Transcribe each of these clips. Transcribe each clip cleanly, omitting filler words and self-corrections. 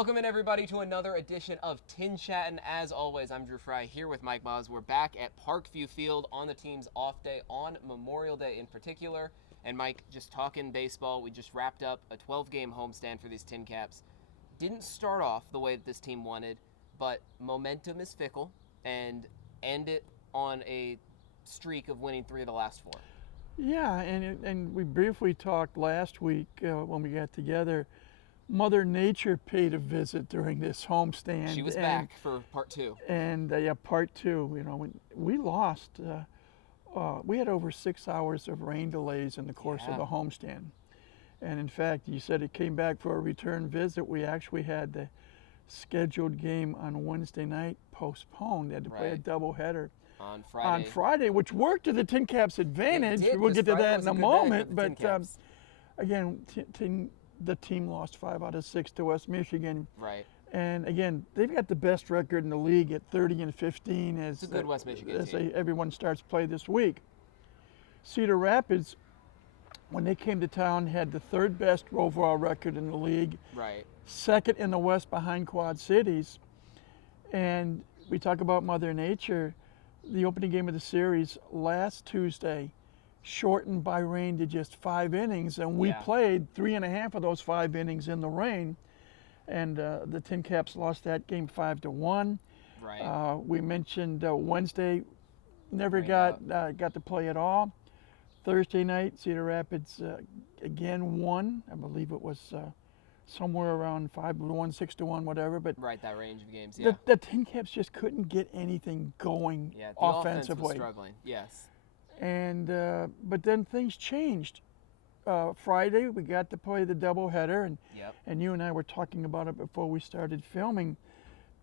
Welcome in, everybody, to another edition of TinChattin. As always, I'm Drew Fry here with Mike Moz. We're back at Parkview Field on the team's off day, on Memorial Day in particular. And Mike, just talking baseball, we just wrapped up a 12-game homestand for these TinCaps. Didn't start off the way that this team wanted, but momentum is fickle, and end it on a streak of winning 3 of the last 4. Yeah, and we briefly talked last week when we got together. Mother Nature paid a visit during this homestand. She was back for part 2. And yeah, part 2. You know, when we lost, we had over 6 hours of rain delays in the course of the homestand. And in fact, you said it came back for a return visit. We actually had the scheduled game on Wednesday night postponed. They had to play a doubleheader on Friday, which worked to the TinCaps' advantage. We'll get to that in a moment. But again, the team lost 5 out of 6 to West Michigan. Right. And again, they've got the best record in the league at 30-15 it's a good West Michigan team. Everyone starts play this week. Cedar Rapids, when they came to town, had the 3rd best overall record in the league. Right. 2nd in the West behind Quad Cities. And we talk about Mother Nature. The opening game of the series last Tuesday shortened by rain to just 5 innings, and we played 3.5 of those 5 innings in the rain, and the TinCaps lost that game 5-1. Right. We mentioned Wednesday never got to play at all. Thursday night, Cedar Rapids again won. I believe it was somewhere around 5-1, 6-1, whatever. But right, that range of games. Yeah. The TinCaps just couldn't get anything going offensively. Offense was struggling. Yes. And but then things changed. Friday we got to play the doubleheader, and you and I were talking about it before we started filming.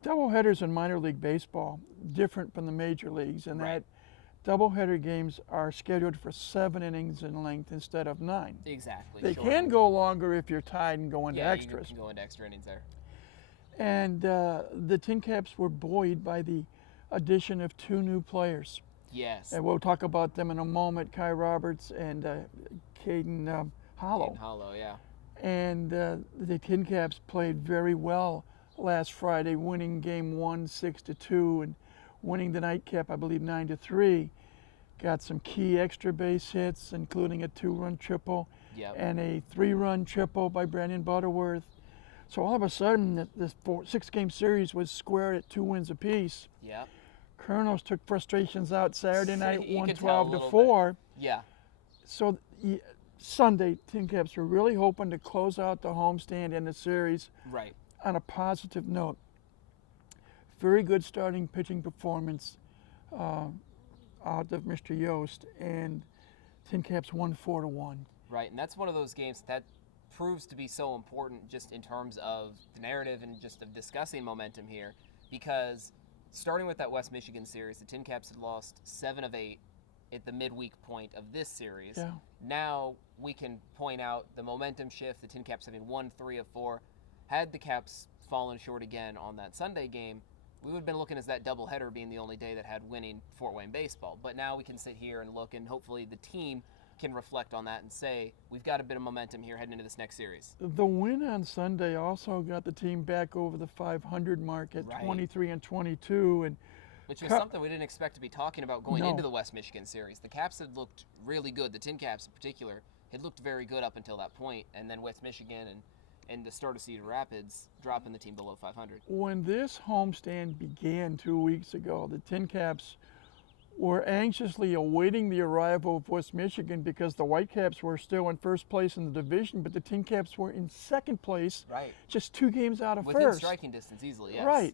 Doubleheaders in minor league baseball different from the major leagues, and that doubleheader games are scheduled for 7 innings in length instead of 9. Exactly. They can go longer if you're tied and go into extras. You can go into extra innings there. And the TinCaps were buoyed by the addition of 2 new players. Yes. And we'll talk about them in a moment, Kai Roberts and Caden Hollow. Caden Hollow, yeah. And the TinCaps played very well last Friday, winning game 1 6-2 and winning the nightcap, I believe, 9-3. Got some key extra base hits, including a 2-run triple and a 3-run triple by Brandon Butterworth. So all of a sudden, this 6-game series was squared at 2 wins apiece. Yeah. Colonels took frustrations out Saturday night, won 12-4. Yeah. So Sunday, TinCaps were really hoping to close out the homestand and the series on a positive note. Very good starting pitching performance out of Mr. Yost, and TinCaps won 4-1. Right, and that's one of those games that proves to be so important just in terms of the narrative and just of discussing momentum here, because starting with that West Michigan series, the TinCaps had lost 7 of 8 at the midweek point of this series. Yeah. Now we can point out the momentum shift, the TinCaps having won 3 of 4. Had the Caps fallen short again on that Sunday game, we would have been looking as that doubleheader being the only day that had winning Fort Wayne baseball. But now we can sit here and look, and hopefully the team can reflect on that and say, we've got a bit of momentum here heading into this next series. The win on Sunday also got the team back over the 500 mark at 23-22, and which was something we didn't expect to be talking about going into the West Michigan series. The Caps had looked really good. The TinCaps in particular had looked very good up until that point, and then West Michigan and the start of Cedar Rapids dropping the team below 500. When this homestand began 2 weeks ago, the TinCaps were anxiously awaiting the arrival of West Michigan because the Whitecaps were still in first place in the division, but the TinCaps were in second place, just 2 games out of first. Within striking distance easily, yes. Right.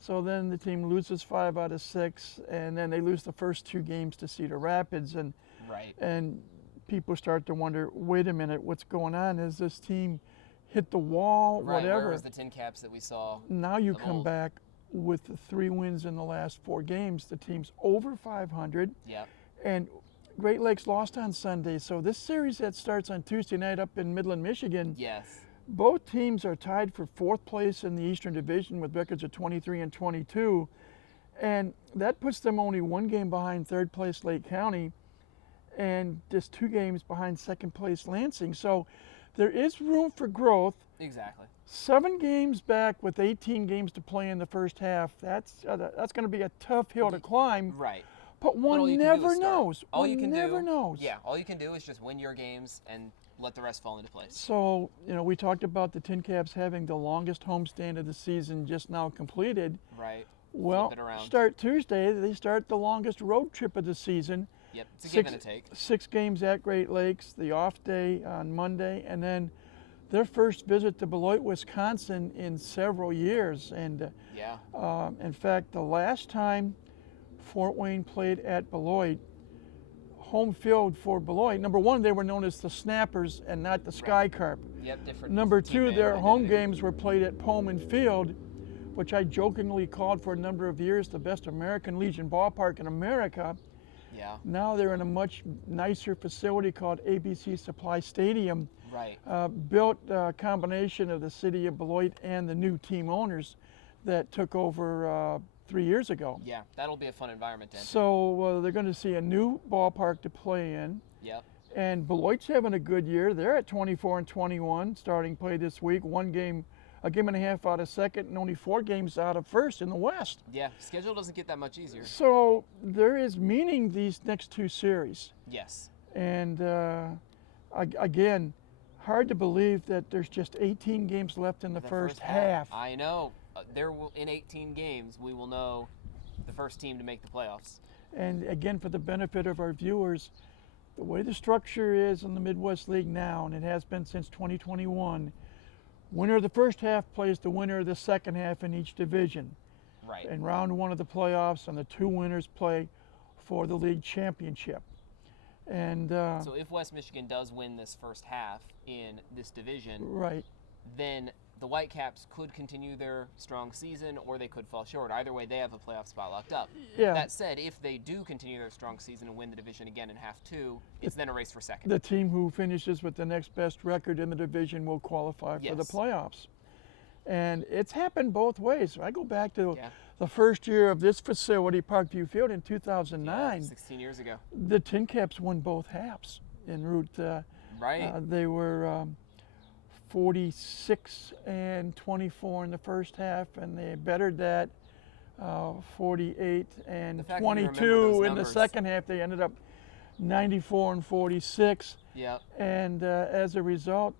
So then the team loses 5 out of 6, and then they lose the first 2 games to Cedar Rapids, and people start to wonder, wait a minute, what's going on? Is this team hit the wall, whatever? Where was the TinCaps that we saw? Now you come back with the 3 wins in the last 4 games. The team's over 500. Yep. And Great Lakes lost on Sunday. So this series that starts on Tuesday night up in Midland, Michigan. Yes. Both teams are tied for 4th place in the Eastern Division with records of 23-22. And that puts them only 1 game behind 3rd place Lake County and just 2 games behind 2nd place Lansing. So there is room for growth. Exactly. 7 games back with 18 games to play in the first half. That's going to be a tough hill to climb. Right. But But all one you can do is never start. knows. All One you can never do, knows. Yeah, all you can do is just win your games and let the rest fall into place. So, we talked about the TinCaps having the longest homestand of the season just now completed. Right. Well, Flip it around. start Tuesday, they start the longest road trip of the season. Yep, it's a give and a take. 6 games at Great Lakes, the off day on Monday, and then their first visit to Beloit, Wisconsin in several years. And Yeah. in fact, the last time Fort Wayne played at Beloit, home field for Beloit, number one, they were known as the Snappers and not the Sky Carp. Yep, different. Number team two, name their and home identity. games were played at Pullman Field, which I jokingly called for a number of years the best American Legion ballpark in America. Yeah. Now they're in a much nicer facility called ABC Supply Stadium, Right. built a combination of the city of Beloit and the new team owners that took over 3 years ago. Yeah, that'll be a fun environment to enter. So they're going to see a new ballpark to play in. Yep. And Beloit's having a good year. They're at 24-21, starting play this week. A game and a half out of second, and only 4 games out of first in the West. Yeah, schedule doesn't get that much easier. So there is meaning these next 2 series. Yes. And again, hard to believe that there's just 18 games left in the first half. I know. In 18 games, we will know the first team to make the playoffs. And again, for the benefit of our viewers, the way the structure is in the Midwest League now, and it has been since 2021, winner of the first half plays the winner of the second half in each division. Right. In round 1 of the playoffs, and the 2 winners play for the league championship. And So if West Michigan does win this first half in this division, right, then the Whitecaps could continue their strong season, or they could fall short. Either way, they have a playoff spot locked up. yeah. That said, if they do continue their strong season and win the division again in half 2, it's then a race for second. The team who finishes with the next best record in the division will qualify for the Yes. playoffs. And it's happened both ways. I go back to Yeah. the first year of this facility, Parkview Field, in 2009. 16 years ago. The TinCaps won both halves en route. Right. They were 46-24 in the first half, and they bettered that 48 and The fact that you remember 22 those in the numbers. second half. They ended up 94-46, Yep. and as a result,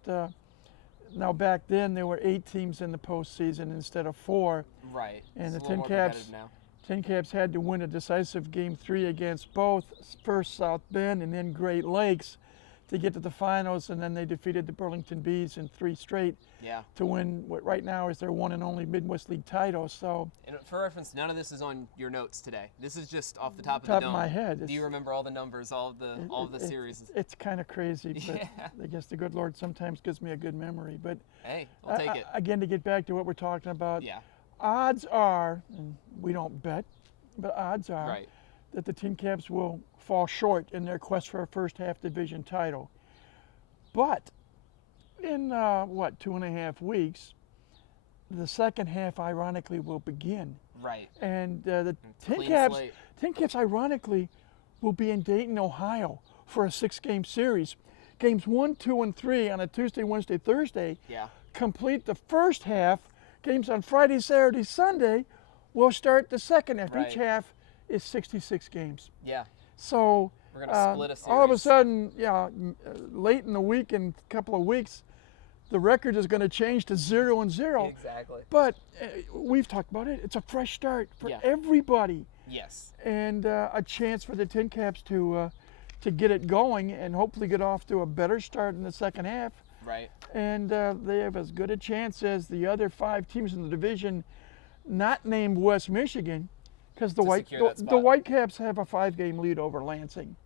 now back then there were 8 teams in the postseason instead of 4. Right. And It's the a little more TinCaps competitive now. TinCaps had to win a decisive Game 3 against both, first South Bend and then Great Lakes, to get to the finals, and then they defeated the Burlington Bees in 3 straight Yeah. to win what right now is their one and only Midwest League title. So, And for reference, none of this is on your notes today. This is just off the top of the top dome. of my head. Do you remember all the numbers, all of the series? It's kind of crazy, but Yeah. I guess the good Lord sometimes gives me a good memory. But Hey, we'll take it. again, to get back to what we're talking about, Yeah. odds are, and we don't bet, but odds are Right. that the TinCaps will fall short in their quest for a first half division title. But in 2.5 weeks, the second half ironically will begin. Right. And the Clean slate. TinCaps ironically will be in Dayton, Ohio for a 6-game series. Games 1, 2, and 3 on a Tuesday, Wednesday, Thursday Yeah. complete the first half. Games on Friday, Saturday, Sunday will start the second half. Right. Each half is 66 games. Yeah. So We're gonna split a series. all of a sudden, late in the week, in a couple of weeks, the record is going to change to 0-0. Exactly. But we've talked about it. It's a fresh start for Yeah. everybody, Yes. and a chance for the TinCaps to get it going and hopefully get off to a better start in the second half. Right. And they have as good a chance as the other 5 teams in the division, not named West Michigan, because the To secure that the spot. Whitecaps have a 5-game lead over Lansing.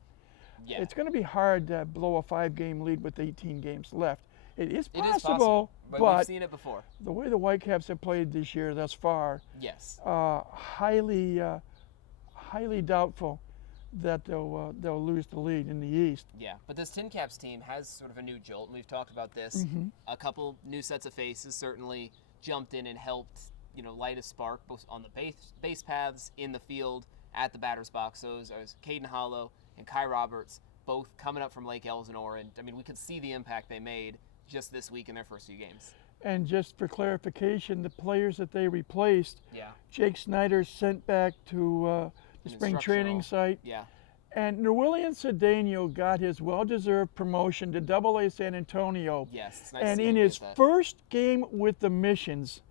Yeah. It's going to be hard to blow a 5-game lead with 18 games left. It is It is possible, but but we've seen it before. the way the Whitecaps have played this year thus far, Yes. highly doubtful that they'll lose the lead in the East. Yeah, but this TinCaps team has sort of a new jolt, and we've talked about this. Mm-hmm. A couple new sets of faces certainly jumped in and helped, light a spark both on the base paths, in the field, at the batter's box. Those are Caden Hollow and Kai Roberts, both coming up from Lake Elsinore, and I mean we could see the impact they made just this week in their first few games. And just for clarification, the players that they replaced, Yeah. Jake Snyder sent back to the An spring training instructional- site. Yeah. And Nerwillian Cedeno got his well-deserved promotion to Double-A San Antonio. Yes. It's nice And to see in him his get that. first game with the Missions,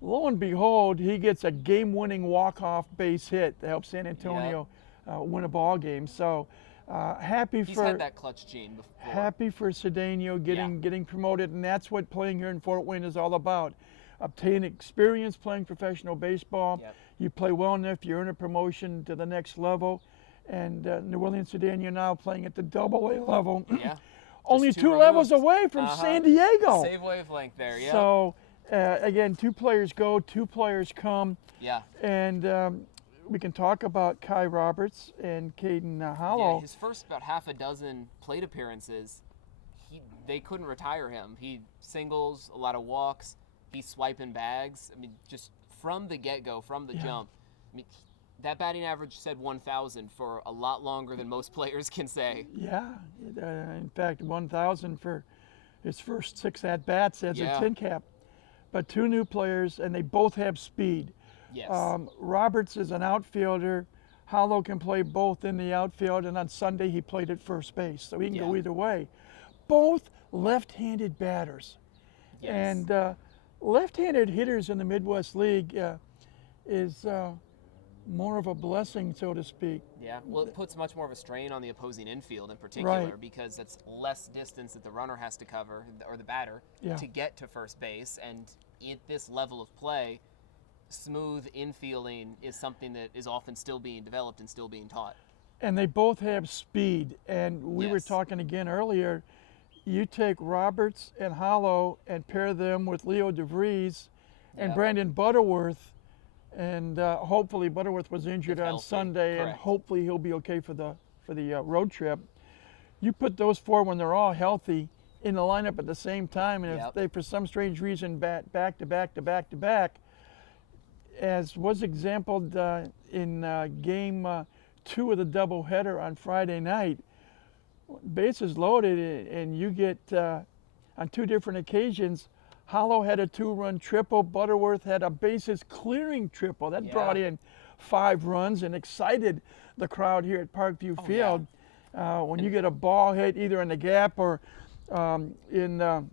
lo and behold, he gets a game-winning walk-off base hit to help San Antonio win a ball game. So happy He's for had that clutch gene before. happy for Cedeno getting promoted, and that's what playing here in Fort Wayne is all about. Obtain experience playing professional baseball. Yep. You play well enough, you earn a promotion to the next level. And Nerwillian Cedeno now playing at the Double-A level. Yeah. Only Just two two levels removed. away from San Diego. Same wavelength there. Yeah. So again, two players go, two players come. Yeah. And we can talk about Kai Roberts and Caden Hollow. Yeah, his first about half a dozen plate appearances, they couldn't retire him. He singles, a lot of walks, he's swiping bags. I mean, just from the get-go, from the jump. I mean, that batting average said 1,000 for a lot longer than most players can say. Yeah, in fact, 1,000 for his first 6 at-bats as a TinCap. But two new players, and they both have speed. Yes. Roberts is an outfielder. Hollow can play both in the outfield, and on Sunday he played at first base, so he can go either way. Both left-handed batters. Yes. And left-handed hitters in the Midwest League is more of a blessing, so to speak. Yeah, well, it puts much more of a strain on the opposing infield in particular Right. because it's less distance that the runner has to cover, or the batter, to get to first base. And at this level of play, smooth infielding is something that is often still being developed and still being taught. And they both have speed. And we were talking again earlier, you take Roberts and Hollow and pair them with Leo DeVries and Brandon Butterworth, and hopefully Butterworth was injured on healthy. Sunday, and Correct. hopefully he'll be okay for the road trip. You put those four when they're all healthy in the lineup at the same time, and if they, for some strange reason, back to back, as was exampled in game 2 of the doubleheader on Friday night, bases loaded, and you get on 2 different occasions. Hollow had a 2-run triple. Butterworth had a bases clearing triple. That brought in 5 runs and excited the crowd here at Parkview Field. When you get a ball hit either in the gap or in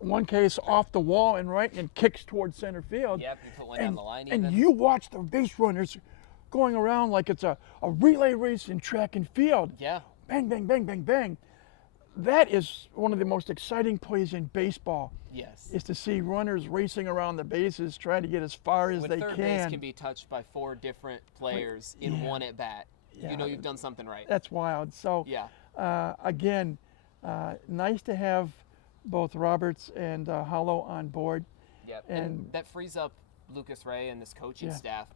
one case off the wall and right and kicks towards center field. Yep, you put one down the line And even. you watch the base runners going around like it's a relay race in track and field. Yeah. Bang, bang, bang, bang, bang. That is one of the most exciting plays in baseball. Yes. Is to see runners racing around the bases trying to get as far as When they third base can be touched by 4 different players in one at bat, you know you've done something right. That's wild. So again, nice to have both Roberts and Hollow on board. Yep. And that frees up Lucas Ray and this coaching staff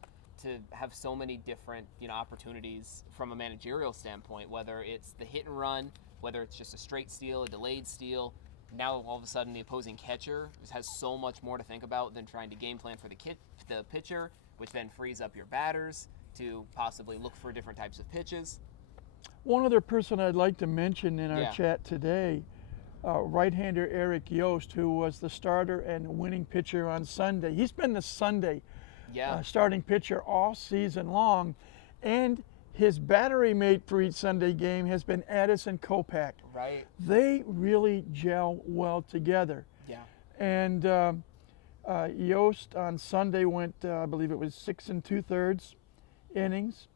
to have so many different opportunities from a managerial standpoint, whether it's the hit and run, whether it's just a straight steal, a delayed steal. Now all of a sudden the opposing catcher has so much more to think about than trying to game plan for the pitcher, which then frees up your batters to possibly look for different types of pitches. One other person I'd like to mention in our chat today, right-hander Eric Yost, who was the starter and winning pitcher on Sunday. He's been the Sunday starting pitcher all season long, and his battery mate for each Sunday game has been Addison Kopak. Right. They really gel well together. Yeah. And Yost on Sunday went, I believe it was 6 2/3 innings.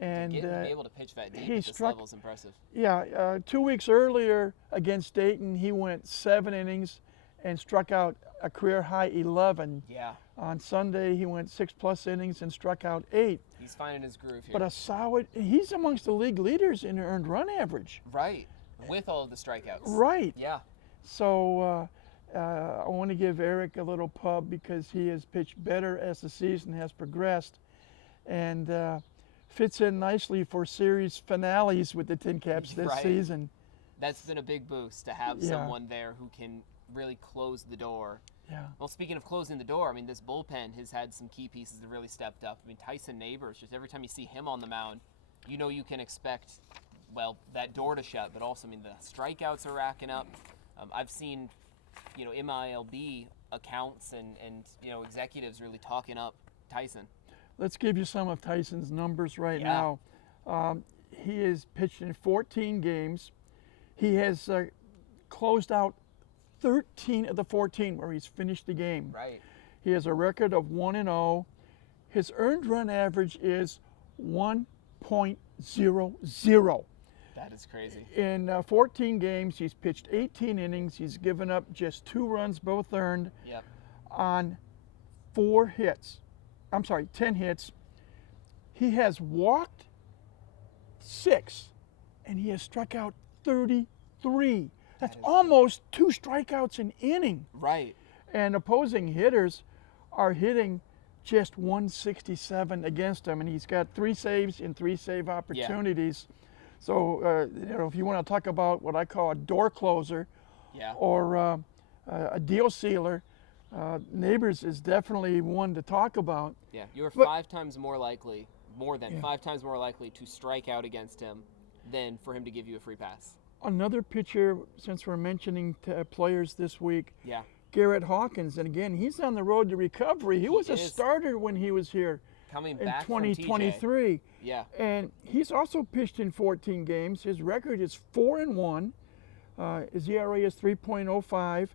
And to be able to pitch that deep he at this struck, level is impressive. Yeah, 2 weeks earlier against Dayton, he went 7 innings and struck out a career high 11. Yeah. On Sunday, he went 6+ innings and struck out 8. He's finding his groove here. But a solid, he's amongst the league leaders in earned run average. Right, with all of the strikeouts. Right. Yeah. So I want to give Eric a little pub because he has pitched better as the season has progressed, and fits in nicely for series finales with the TinCaps this season. That's been a big boost to have someone there who can really close the door. Yeah. Well, speaking of closing the door, I mean, this bullpen has had some key pieces that really stepped up. I mean, Tyson Neighbors, just every time you see him on the mound, you know you can expect, well, that door to shut, but also, I mean, the strikeouts are racking up. I've seen MILB accounts and executives really talking up Tyson. Let's give you some of Tyson's numbers right Yeah. now. He has pitched in 14 games. He has closed out 13 of the 14 where he's finished the game. Right. He has a record of 1-0. His earned run average is 1.00. That is crazy. In 14 games, he's pitched 18 innings. He's given up just 2 runs, both earned, Yep. on 10 hits. He has walked 6, and he has struck out 33. That's almost 2 strikeouts an inning. Right. And opposing hitters are hitting just 167 against him, and he's got 3 saves in 3 save opportunities. So, if you want to talk about what I call a door closer, Yeah. or a deal sealer, Neighbors is definitely one to talk about. Yeah, you're But- 5 times more likely, more than Yeah. 5 times more likely to strike out against him than for him to give you a free pass. Another pitcher, since we're mentioning players this week, Yeah. Garrett Hawkins, and again, he's on the road to recovery. He was a is. starter when he was here Coming in back from TJ. 2023. Yeah. And he's also pitched in 14 games. His record is 4-1. His ERA is 3.05.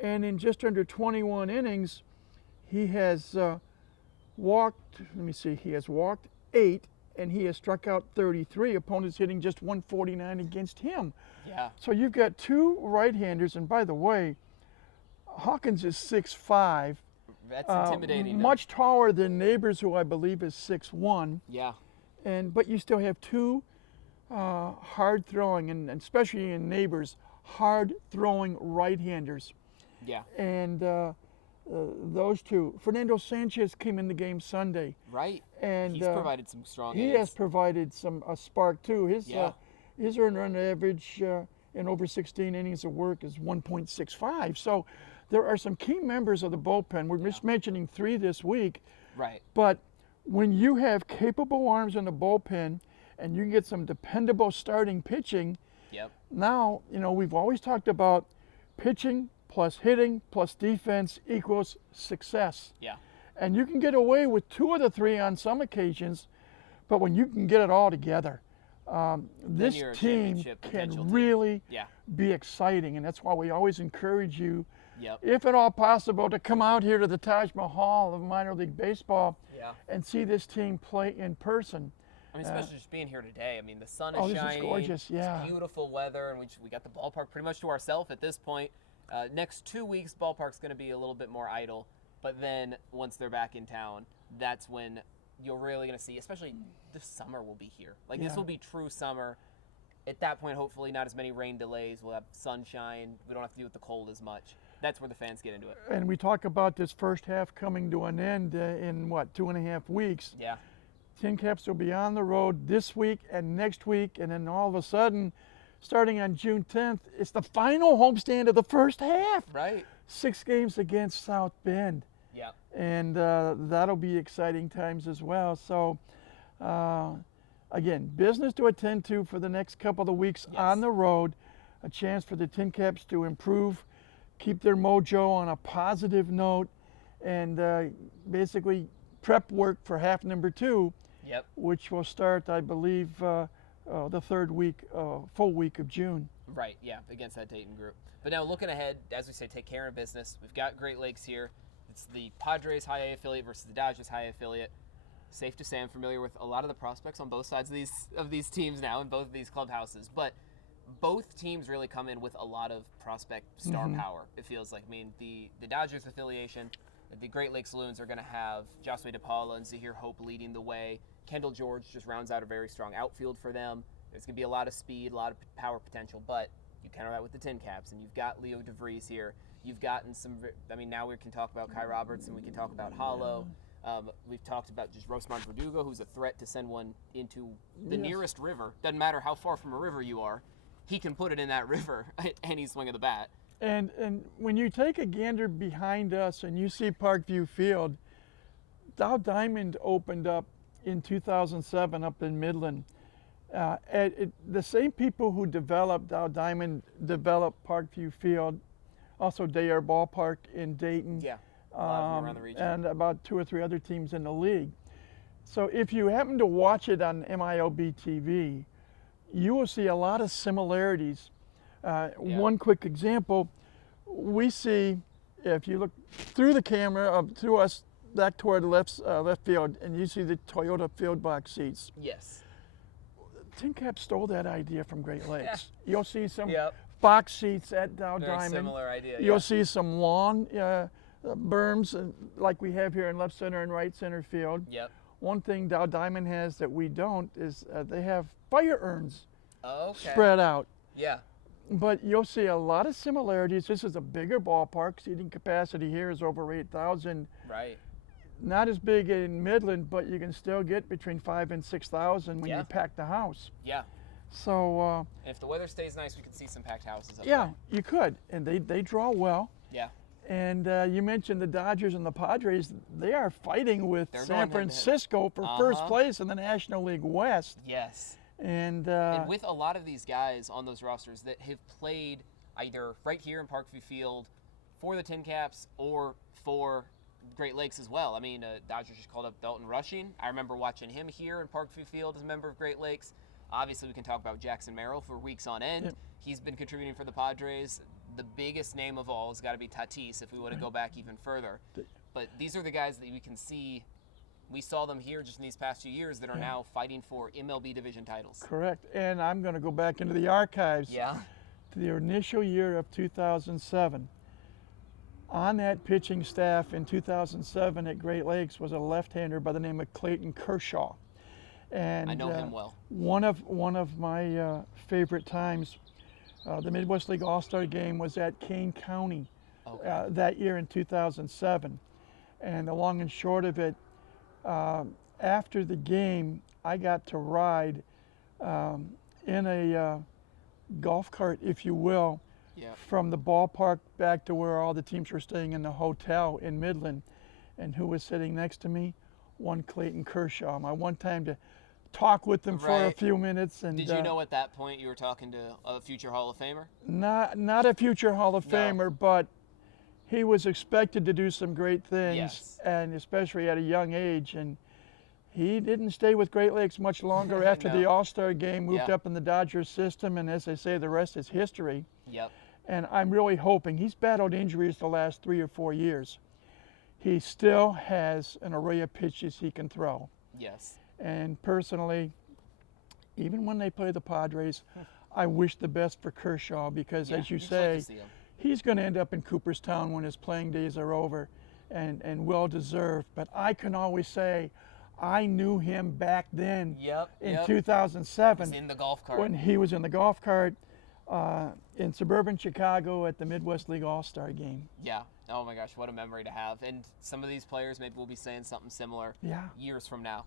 And in just under 21 innings, he has walked, he has walked 8, and he has struck out 33. Opponents hitting just 149 against him. Yeah. So you've got 2 right-handers, and by the way, Hawkins is 6'5", That's intimidating. much taller than Neighbors, who I believe is 6'1". Yeah. But you still have 2 hard throwing, and especially in Neighbors, hard throwing right-handers. Yeah. And those 2. Fernando Sanchez came in the game Sunday, Right. and He's provided some strong he innings. has provided a spark too. His Yeah. his earned run average in over 16 innings of work is 1.65. So there are some key members of the bullpen. We're just mentioning 3 this week, Right. but when you have capable arms in the bullpen and you can get some dependable starting pitching, Yep. now, we've always talked about pitching plus hitting plus defense equals success. Yeah. And you can get away with 2 of the 3 on some occasions, but when you can get it all together, this you're a team championship potential can team. really Yeah. be exciting. And that's why we always encourage you, Yep. if at all possible, to come out here to the Taj Mahal of minor league baseball Yeah. and see this team play in person. I mean, especially just being here today. I mean, the sun is Oh, this is shining. gorgeous, yeah. It's beautiful weather, and we got the ballpark pretty much to ourselves at this point. Next 2 weeks, ballpark's going to be a little bit more idle. But then once they're back in town, that's when you're really going to see, especially the summer will be here. Like, this Yeah. will be true summer. At that point, hopefully, not as many rain delays. We'll have sunshine. We don't have to deal with the cold as much. That's where the fans get into it. And we talk about this first half coming to an end in 2.5 weeks. Yeah. TinCaps will be on the road this week and next week, and then all of a sudden, starting on June 10th, it's the final homestand of the first half. Right. 6 games against South Bend, Yeah. and that'll be exciting times as well. So, again, business to attend to for the next couple of weeks Yes. on the road. A chance for the TinCaps to improve, keep their mojo on a positive note, and basically prep work for half number 2, Yep. which will start, I believe, the 3rd week, full week of June. Right, yeah, against that Dayton group. But now looking ahead, as we say, take care of business. We've got Great Lakes here. It's the Padres High A affiliate versus the Dodgers High A affiliate. Safe to say I'm familiar with a lot of the prospects on both sides of these teams now in both of these clubhouses. But both teams really come in with a lot of prospect star power, it feels like. I mean, the Dodgers affiliation, the Great Lakes Loons are going to have Josue DePaula and Zahir Hope leading the way. Kendall George just rounds out a very strong outfield for them. There's going to be a lot of speed, a lot of power potential, but you counter that with the TinCaps, and you've got Leo DeVries here. You've gotten some, now we can talk about Kai Roberts, and we can talk about Hollow. We've talked about just Rosemont Verdugo, who's a threat to send one into the nearest river. Doesn't matter how far from a river you are. He can put it in that river at any swing of the bat. And when you take a gander behind us and you see Parkview Field, Dow Diamond opened up in 2007 up in Midland. The same people who developed Dow Diamond developed Parkview Field also Day Ballpark in Dayton. Yeah, a lot of them around the region. And about 2 or 3 other teams in the league. So if you happen to watch it on MILB TV, you will see a lot of similarities. One quick example, we see, if you look through the camera, through us back toward left field, and you see the Toyota field box seats. Yes. TinCaps stole that idea from Great Lakes. You'll see some Yep. box seats at Dow Very Diamond. similar idea. You'll see some lawn berms like we have here in left center and right center field. Yep. One thing Dow Diamond has that we don't is they have fire urns spread out. Yeah. But you'll see a lot of similarities. This is a bigger ballpark. Seating capacity here is over 8,000. Right. Not as big in Midland, but you can still get between 5,000 and 6,000 when you pack the house. Yeah. So. And if the weather stays nice, we can see some packed houses up Yeah, there. you could, and they draw well. Yeah. And you mentioned the Dodgers and the Padres. They are fighting with San Francisco for first place in the National League West. Yes. And with a lot of these guys on those rosters that have played either right here in Parkview Field for the TinCaps or for Great Lakes as well. I mean, Dodgers just called up Dalton Rushing. I remember watching him here in Parkview Field as a member of Great Lakes. Obviously, we can talk about Jackson Merrill for weeks on end. Yep. He's been contributing for the Padres. The biggest name of all has got to be Tatis if we want to go back even further. But these are the guys that we can see. We saw them here just in these past few years that are now fighting for MLB division titles. Correct. And I'm going to go back into the archives to the initial year of 2007. On that pitching staff in 2007 at Great Lakes was a left-hander by the name of Clayton Kershaw. And I know him well. One of my favorite times, the Midwest League All-Star Game was at Kane County that year in 2007. And the long and short of it, after the game, I got to ride in a golf cart, if you will, from the ballpark back to where all the teams were staying in the hotel in Midland. And who was sitting next to me? One Clayton Kershaw. My one time to talk with them for a few minutes. And did you know at that point you were talking to a future Hall of Famer? Not a future Hall of Famer, but he was expected to do some great things, and especially at a young age. And he didn't stay with Great Lakes much longer after the All-Star Game, moved up in the Dodgers system, and as they say, the rest is history. Yep. And I'm really hoping, he's battled injuries the last 3 or 4 years. He still has an array of pitches he can throw. Yes. And personally, even when they play the Padres, I wish the best for Kershaw because, as you say, he's going to end up in Cooperstown when his playing days are over, and well deserved. But I can always say, I knew him back then in 2007. He's in the golf cart. When he was in the golf cart in suburban Chicago at the Midwest League All-Star Game. Yeah. Oh my gosh, what a memory to have. And some of these players, maybe we'll be saying something similar years from now.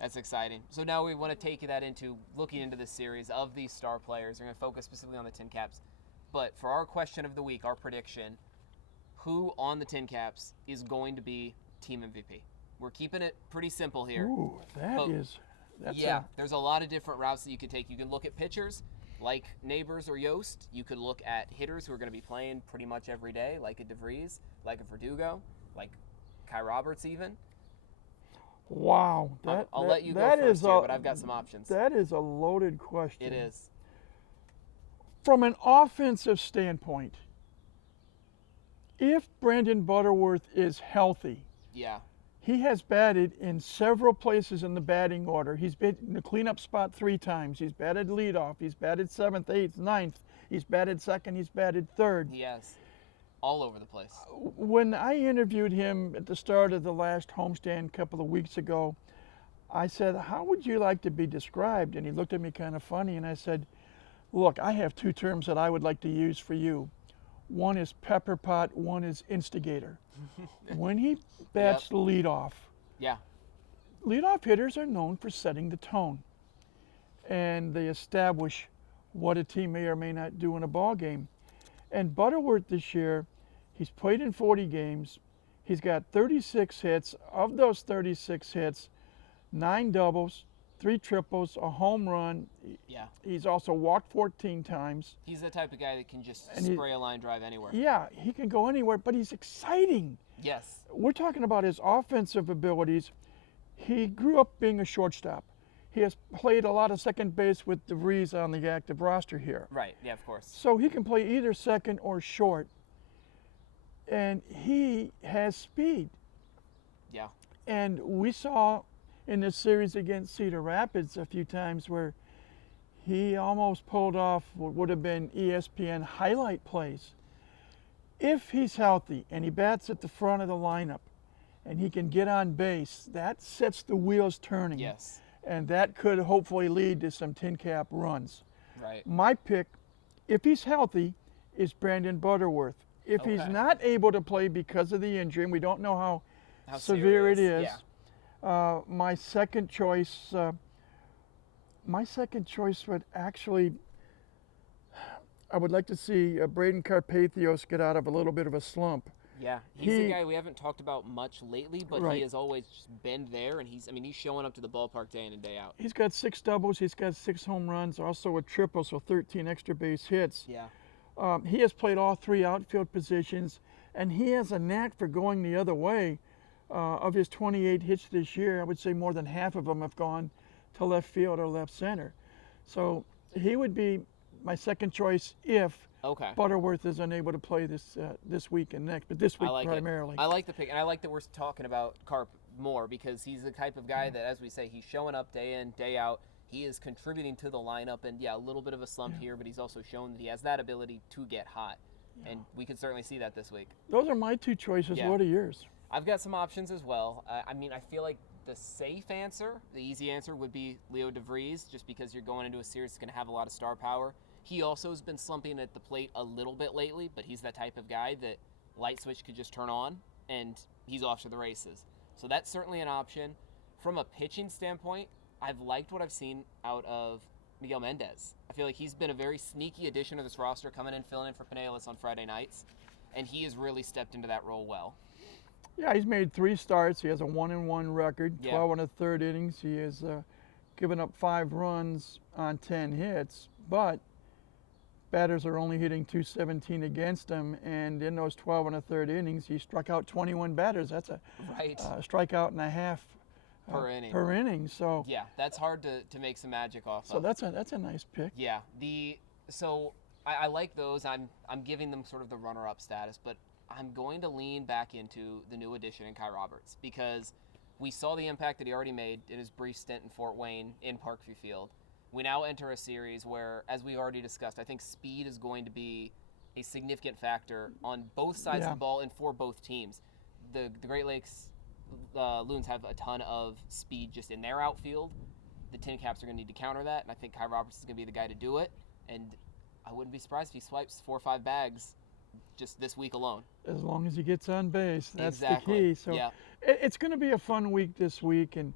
That's exciting. So now we want to take that into looking into this series of these star players. We're going to focus specifically on the TinCaps. But for our question of the week, our prediction, who on the TinCaps is going to be team MVP? We're keeping it pretty simple here. Ooh, there's a lot of different routes that you can take. You can look at pitchers like Neighbors or Yost. You could look at hitters who are going to be playing pretty much every day, like a DeVries, like a Verdugo, like Kai Roberts even. Wow. I'll let you go first here, but I've got some options. That is a loaded question. It is. From an offensive standpoint, if Brandon Butterworth is healthy, he has batted in several places in the batting order. He's been in the cleanup spot 3 times. He's batted leadoff. He's batted 7th, 8th, 9th. He's batted 2nd. He's batted 3rd. He has. All over the place. When I interviewed him at the start of the last homestand a couple of weeks ago, I said, how would you like to be described? And he looked at me kind of funny, and I said, look, I have 2 terms that I would like to use for you. One is pepper pot, one is instigator. When he bats leadoff, leadoff hitters are known for setting the tone, and they establish what a team may or may not do in a ball game. And Butterworth this year, he's played in 40 games. He's got 36 hits. Of those 36 hits, 9 doubles, 3 triples, a home run. Yeah. He's also walked 14 times. He's the type of guy that can just And spray a line drive anywhere. Yeah, he can go anywhere, but he's exciting. Yes. We're talking about his offensive abilities. He grew up being a shortstop. He has played a lot of second base with DeVries on the active roster here. Right, yeah, of course. So he can play either second or short. And he has speed. Yeah. And we saw in this series against Cedar Rapids a few times where he almost pulled off what would have been ESPN highlight plays. If he's healthy and he bats at the front of the lineup and he can get on base, that sets the wheels turning. Yes. And that could hopefully lead to some TinCap runs. Right. My pick, if he's healthy, is Brandon Butterworth. If he's Okay. not able to play because of the injury, and we don't know how severe it serious? is, Yeah. my second choice would actually, I would like to see Braden Carpathios get out of a little bit of a slump. Yeah, he's a guy we haven't talked about much lately, but Right. he has always just been there, and he's showing up to the ballpark day in and day out. He's got 6 doubles, he's got 6 home runs, also a triple, so 13 extra base hits. Yeah. He has played all 3 outfield positions, and he has a knack for going the other way. Of his 28 hits this year, I would say more than half of them have gone to left field or left center. So he would be my second choice if Okay. Butterworth is unable to play this week and next, but this week I like primarily. it. I like the pick, and I like that we're talking about Carp more because he's the type of guy that, as we say, he's showing up day in, day out. He is contributing to the lineup, and yeah, a little bit of a slump here, but he's also shown that he has that ability to get hot, and we can certainly see that this week. Those are my 2 choices. Yeah. What are yours? I've got some options as well. I feel like the safe answer, the easy answer, would be Leo DeVries, just because you're going into a series that's going to have a lot of star power. He also has been slumping at the plate a little bit lately, but he's that type of guy that light switch could just turn on, and he's off to the races. So that's certainly an option. From a pitching standpoint, I've liked what I've seen out of Miguel Mendez. I feel like he's been a very sneaky addition to this roster, coming in, filling in for Pinellas on Friday nights, and he has really stepped into that role well. Yeah, he's made 3 starts. He has a 1-1 record, Yeah. 12 1/3 innings. He has given up 5 runs on 10 hits, but batters are only hitting .217 against him, and in those 12 1/3 innings, he struck out 21 batters. That's a Right. strikeout and a half Per inning. Per inning. So Yeah, that's hard to make some magic off so of. that's a nice pick. Yeah, so I like those. I'm giving them sort of the runner-up status, but I'm going to lean back into the new addition in Kai Roberts because we saw the impact that he already made in his brief stint in Fort Wayne in Parkview Field. We now enter a series where, as we already discussed, I think speed is going to be a significant factor on both sides of the ball and for both teams. The Great Lakes Loons have a ton of speed just in their outfield. The TinCaps are going to need to counter that, and I think Kai Roberts is going to be the guy to do it. And I wouldn't be surprised if he swipes 4 or 5 bags just this week alone. As long as he gets on base, that's Exactly. the key. So Yeah. it's going to be a fun week this week, and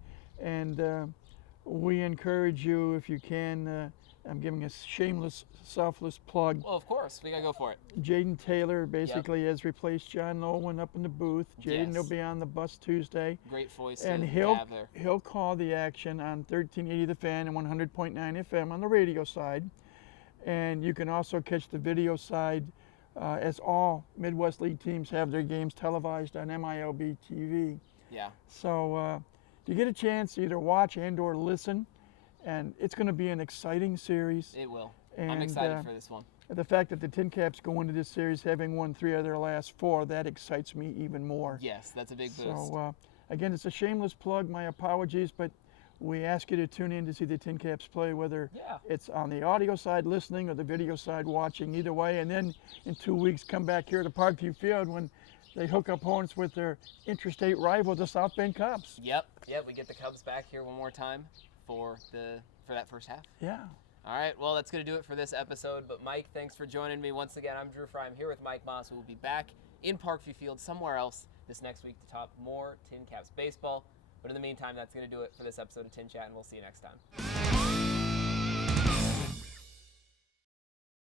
we encourage you, if you can. I'm giving a shameless, selfless plug. Well, of course, we gotta go for it. Jaden Taylor basically has replaced John Nolan up in the booth. Jaden will Yes. be on the bus Tuesday, Great voice and to he'll have there. he'll call the action on 1380 The Fan and 100.9 FM on the radio side, and you can also catch the video side, as all Midwest League teams have their games televised on MILB TV. Yeah. So if you get a chance, either watch and/or listen, and it's going to be an exciting series. It will. And, I'm excited for this one. The fact that the TinCaps go into this series having won 3 of their last 4, that excites me even more. Yes, that's a big boost. So again, it's a shameless plug. My apologies, but we ask you to tune in to see the TinCaps play, whether it's on the audio side listening or the video side watching, either way. And then in 2 weeks, come back here to Parkview Field when they hook up horns with their interstate rival, the South Bend Cubs. Yep. We get the Cubs back here one more time for that first half. Yeah. All right, well, that's going to do it for this episode. But, Mike, thanks for joining me once again. I'm Drew Fry. I'm here with Mike Moss. We'll be back in Parkview Field somewhere else this next week to talk more TinCaps baseball. But in the meantime, that's going to do it for this episode of Tin Chat, and we'll see you next time.